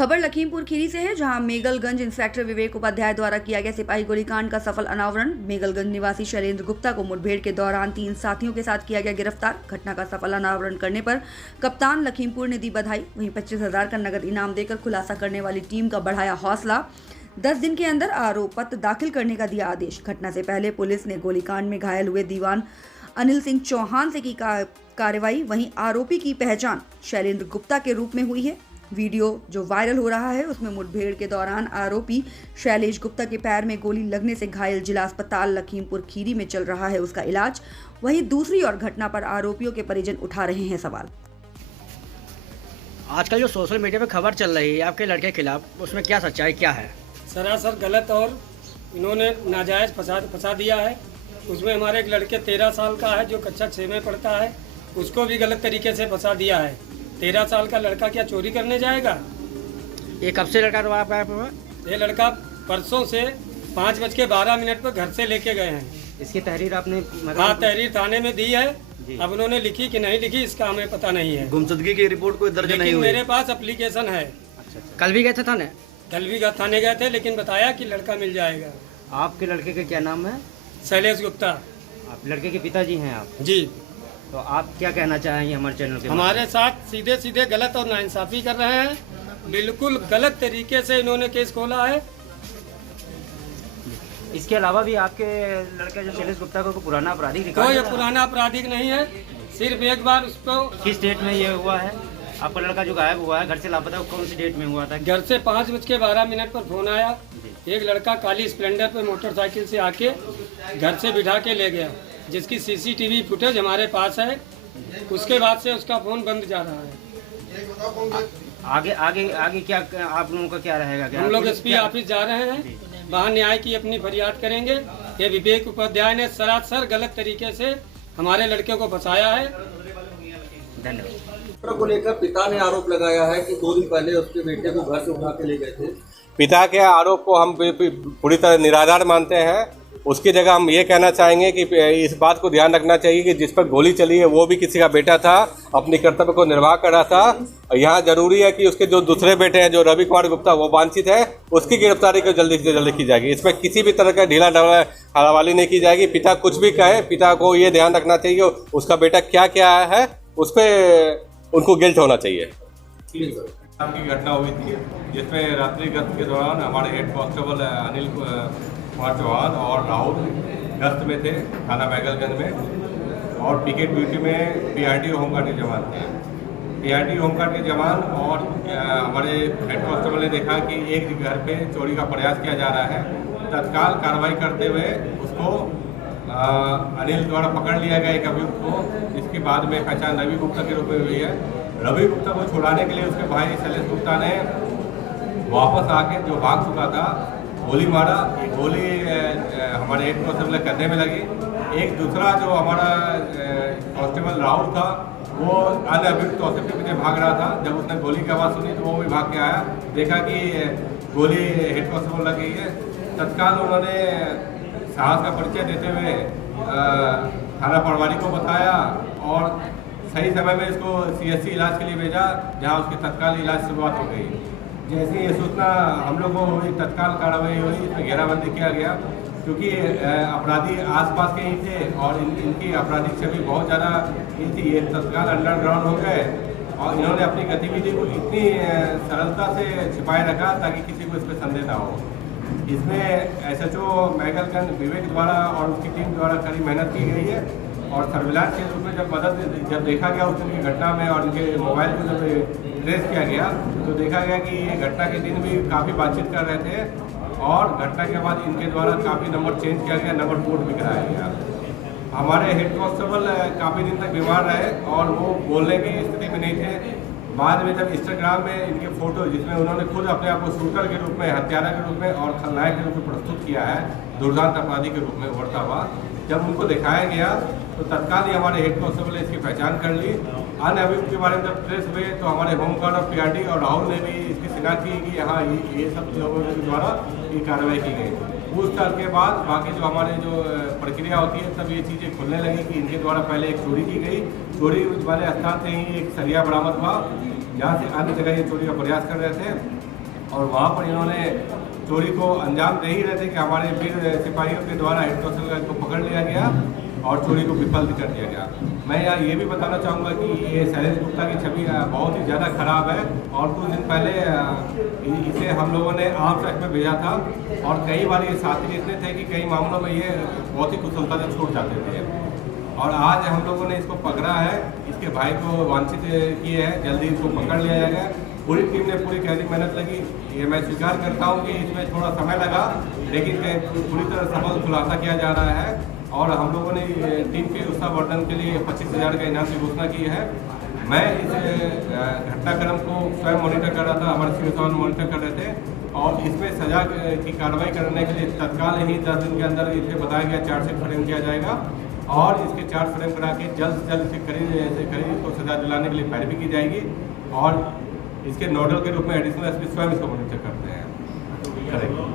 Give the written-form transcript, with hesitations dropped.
खबर लखीमपुर खीरी से है, जहां मेगलगंज इंस्पेक्टर विवेक उपाध्याय द्वारा किया गया सिपाही गोलीकांड का सफल अनावरण। मेगलगंज निवासी शैलेंद्र गुप्ता को मुठभेड़ के दौरान 3 साथियों के साथ किया गया गिरफ्तार। घटना का सफल अनावरण करने पर कप्तान लखीमपुर ने दी बधाई। वहीं 25,000 का नगद इनाम देकर खुलासा करने वाली टीम का बढ़ाया हौसला। 10 दिन के अंदर आरोप पत्र दाखिल करने का दिया आदेश। घटना से पहले पुलिस ने गोलीकांड में घायल हुए दीवान अनिल सिंह चौहान से की कार्रवाई। वहीं आरोपी की पहचान शैलेंद्र गुप्ता के रूप में हुई है। वीडियो जो वायरल हो रहा है उसमें मुठभेड़ के दौरान आरोपी शैलेश गुप्ता के पैर में गोली लगने से घायल जिला अस्पताल लखीमपुर खीरी में चल रहा है उसका इलाज। वहीं दूसरी ओर घटना पर आरोपियों के परिजन उठा रहे हैं सवाल। आजकल जो सोशल मीडिया पे खबर चल रही है आपके लड़के के खिलाफ, उसमें क्या सच्चाई क्या है? सरासर गलत और इन्होंने नाजायज़ फंसा दिया है। उसमें हमारे एक लड़के 13 साल का है जो कक्षा 6 में पढ़ता है, उसको भी गलत तरीके से फंसा दिया है। 13 साल का लड़का क्या चोरी करने जाएगा? ये कब से लड़का रहा है? ये लड़का परसों से 5:12 पर घर से लेके गए हैं। इसकी तहरीर आपने हाँ, तहरीर थाने में दी है। अब उन्होंने लिखी कि नहीं लिखी इसका हमें पता नहीं है। गुमशुदगी की रिपोर्ट कोई दर्ज नहीं हुई। मेरे पास एप्लीकेशन है। अच्छा। कल भी गए थे थाने? कल भी थाने गए थे, लेकिन बताया कि लड़का मिल जाएगा। आपके लड़के का क्या नाम है? शैलेश गुप्ता। आप लड़के के पिताजी हैं आप? जी। तो आप क्या कहना चाहेंगे हमारे चैनल के? हमारे साथ सीधे सीधे गलत और नाइंसाफी कर रहे हैं। बिल्कुल गलत तरीके से इन्होंने केस खोला है। इसके अलावा भी आपके लड़के जो शैलेश गुप्ता को पुराना आपराधिक रिकॉर्ड? कोई पुराना आपराधिक नहीं है, सिर्फ एक बार उसको। किस डेट में ये हुआ है? आपका लड़का जो गायब हुआ है, घर से लापता, कौन सी डेट में हुआ था? घर से 5:12 पर फोन आया। एक लड़का काली स्प्लेंडर पे मोटरसाइकिल से आके घर से बिठा के ले गया, जिसकी CCTV फुटेज हमारे पास है। उसके बाद से उसका फोन बंद जा रहा है। आगे आगे आगे क्या आप लोगों का क्या रहेगा? क्या हम लोग SP ऑफिस जा रहे हैं, वहाँ न्याय की अपनी फरियाद करेंगे। ये विवेक उपाध्याय ने सरासर गलत तरीके से हमारे लड़के को फंसाया है। धन्यवाद। को लेकर पिता ने आरोप लगाया है कि 2 दिन पहले उसके बेटे को घर से उठा के ले गए थे। पिता के आरोप को हम पूरी तरह निराधार मानते हैं। उसकी जगह हम ये कहना चाहेंगे कि इस बात को ध्यान रखना चाहिए कि जिस पर गोली चली है वो भी किसी का बेटा था, अपनी कर्तव्य को निर्वाह कर रहा था। यहाँ जरूरी है कि उसके जो दूसरे बेटे हैं जो रवि कुमार गुप्ता वो वांछित है, उसकी गिरफ्तारी को जल्दी से जल्दी की जाएगी। इसमें किसी भी तरह का ढीला हड़ावाली नहीं की जाएगी। पिता कुछ भी कहे, पिता को ये ध्यान रखना चाहिए उसका बेटा क्या क्या है, उस पर उनको गिल्ट होना चाहिए। की घटना हुई थी जिसमें रात्रि गश्त के दौरान हमारे हेड कांस्टेबल अनिल कुमार चौहान और राहुल गश्त में थे थाना मेगलगंज में, और पिकेट ड्यूटी में PRT होमगार्ड के जवान थे। PRT होमगार्ड के जवान और हमारे हेड कांस्टेबल ने देखा कि एक घर पे चोरी का प्रयास किया जा रहा है। तत्काल कार्रवाई करते हुए उसको अनिल द्वारा पकड़ लिया गया एक अभियुक्त को, जिसके बाद में पहचान रवि गुप्ता के रूप में हुई है। रवि गुप्ता को छुड़ाने के लिए उसके भाई शैलेश गुप्ता ने वापस आके जो भाग चुका था गोली मारा। ये गोली हमारे हेड कांस्टेबल के कंधे में लगी। एक दूसरा जो हमारा कांस्टेबल राहुल था वो अन्य अभियुक्त कांस्टेबल के पीछे भाग रहा था। जब उसने गोली की आवाज़ सुनी तो वो भी भाग के आया, देखा कि गोली हेड कांस्टेबल लग गई है। तत्काल उन्होंने साहस का परिचय देते हुए थाना पटवारी को बताया और सही समय में इसको CSC इलाज के लिए भेजा, जहां उसकी तत्काल इलाज शुरुआत हो गई। जैसे ये सूचना हम लोग को हुई, तत्काल कार्रवाई हुई, इसमें घेराबंदी किया गया, क्योंकि अपराधी आसपास के ही थे और इनकी आपराधिक छवि बहुत ज़्यादा ही थी। ये तत्काल अंडरग्राउंड हो गए और इन्होंने अपनी गतिविधि को इतनी सरलता से छिपाए रखा ताकि किसी को इस पर संदेह ना हो। इसमें SHO मेगलगंज विवेक द्वारा और उसकी टीम द्वारा कड़ी मेहनत की गई है, और सर्विलांस के रूप में जब देखा गया उस दिन की घटना में और इनके मोबाइल को जब ट्रेस किया गया तो देखा गया कि ये घटना के दिन भी काफ़ी बातचीत कर रहे थे, और घटना के बाद इनके द्वारा काफ़ी नंबर चेंज किया गया, नंबर पोर्ट भी कराया गया। हमारे हेड कांस्टेबल काफ़ी दिन तक बीमार रहे और वो बोलने की स्थिति में नहीं थे। बाद में जब इंस्टाग्राम में इनके फोटो, जिसमें उन्होंने खुद अपने आप को शूटर के रूप में, हत्यारा के रूप में और खलनायक के रूप में प्रस्तुत किया है, दुर्दांत अपराधी के रूप में उभरता हुआ, जब उनको दिखाया गया तो तत्काल ही हमारे हेड कांस्टेबल ने इसकी पहचान कर ली। अन्य अभियुक्त के बारे में जब ट्रेस हुए तो हमारे होमगार्ड और PRT और राहुल ने भी इसकी शिनाख्त की कि हाँ ये सब लोगों के द्वारा ये कार्रवाई की गई। पूछताछ के बाद बाकी जो हमारे जो प्रक्रिया होती है तब ये चीज़ें खुलने लगी कि इनके द्वारा पहले एक चोरी की गई। चोरी वाले स्थान से ही एक सरिया बरामद हुआ, जहाँ से अन्य जगह ये चोरी का प्रयास कर रहे थे। और वहाँ पर इन्होंने चोरी को अंजाम दे ही रहे थे कि हमारे वीर सिपाहियों के द्वारा हेड कांस्टेबल को पकड़ लिया गया और चोरी को विफल कर दिया गया। मैं यहाँ ये भी बताना चाहूँगा कि ये शैलेश गुप्ता की छवि बहुत ही ज़्यादा खराब है और कुछ दिन पहले इसे हम लोगों ने आर्म्स एक्ट में भेजा था और कई बार ये साथी इतने थे कि कई मामलों में ये बहुत ही कुशलता से छूट जाते थे और आज हम लोगों ने इसको पकड़ा है, इसके भाई को वांछित किए हैं, जल्दी इसको पकड़ लिया जाएगा। पूरी टीम ने पूरी गहरी मेहनत लगी, ये मैं स्वीकार करता हूँ कि इसमें थोड़ा समय लगा, लेकिन पूरी तरह सफल खुलासा किया जा रहा है और हम लोगों ने टीम के उत्साहवर्धन के लिए 25,000 का इनाम की घोषणा की है। मैं इस घटनाक्रम को स्वयं मॉनिटर कर रहा था, हमारे सिविल सर्जन मॉनिटर कर रहे थे और इसमें सजा की कार्रवाई करने के लिए तत्काल ही 10 दिन के अंदर इसे बताया गया चार्जशीट फ्रेम किया जाएगा और इसके चार्ज फ्रेम करा के जल्द से जल्द इसे करीब को सजा दिलाने के लिए पैरवी की जाएगी और इसके नोडल के रूप में एडिशनल एसपी स्वयं इसको मॉनिटर करते हैं करेंगे।